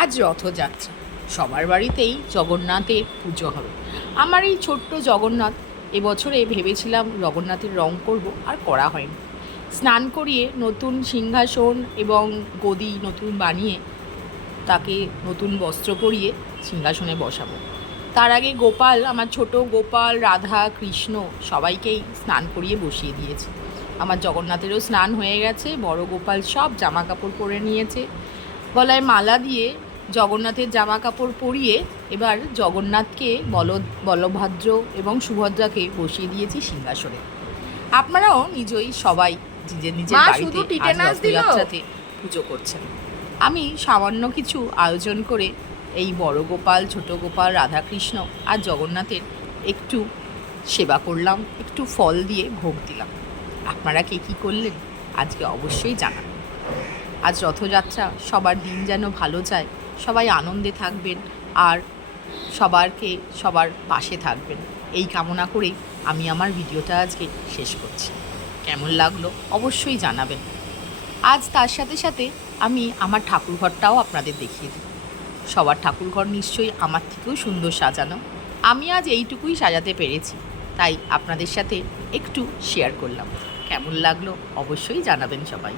আজ রথযাত্রা, সবার বাড়িতেই জগন্নাথের পুজো হবে। আমার এই ছোট্ট জগন্নাথ, এবছরে ভেবেছিলাম জগন্নাথের রং করব, আর করা হয়নি। স্নান করিয়ে নতুন সিংহাসন এবং গদি নতুন বানিয়ে তাকে নতুন বস্ত্র পরিয়ে সিংহাসনে বসাবো। তার আগে গোপাল, আমার ছোট গোপাল, রাধা, কৃষ্ণ সবাইকেই স্নান করিয়ে বসিয়ে দিয়েছে। আমার জগন্নাথেরও স্নান হয়ে গেছে, বড় গোপাল সব জামা কাপড় পরে নিয়েছে, গলায় মালা দিয়ে জগন্নাথের জামা কাপড় পরিয়ে এবার জগন্নাথকে বলভদ্র এবং সুভদ্রাকে বসিয়ে দিয়েছি সিংহাসনে। আপনারাও নিজেই সবাই নিজের নিজের বাড়িতে আজ রথযাত্রাতে পুজো করছেন। আমি সামান্য কিছু আয়োজন করে এই বড় গোপাল, ছোট গোপাল, রাধাকৃষ্ণ আর জগন্নাথের একটু সেবা করলাম, একটু ফল দিয়ে ভোগ দিলাম। আপনারা কে কী করলেন আজকে অবশ্যই জানান। আজ রথযাত্রা, সবার দিন যেন ভালো যায়, সবাই আনন্দে থাকবেন আর সবার পাশে থাকবেন, এই কামনা করেই আমি আমার ভিডিওটা আজকে শেষ করছি। কেমন লাগলো অবশ্যই জানাবেন। আজ তার সাথে সাথে আমি আমার ঠাকুরঘরটাও আপনাদের দেখিয়ে দিই। সবার ঠাকুরঘর নিশ্চয়ই আমার থেকেও সুন্দর সাজানো। আমি আজ এইটুকুই সাজাতে পেরেছি, তাই আপনাদের সাথে একটু শেয়ার করলাম। কেমন লাগলো অবশ্যই জানাবেন সবাই।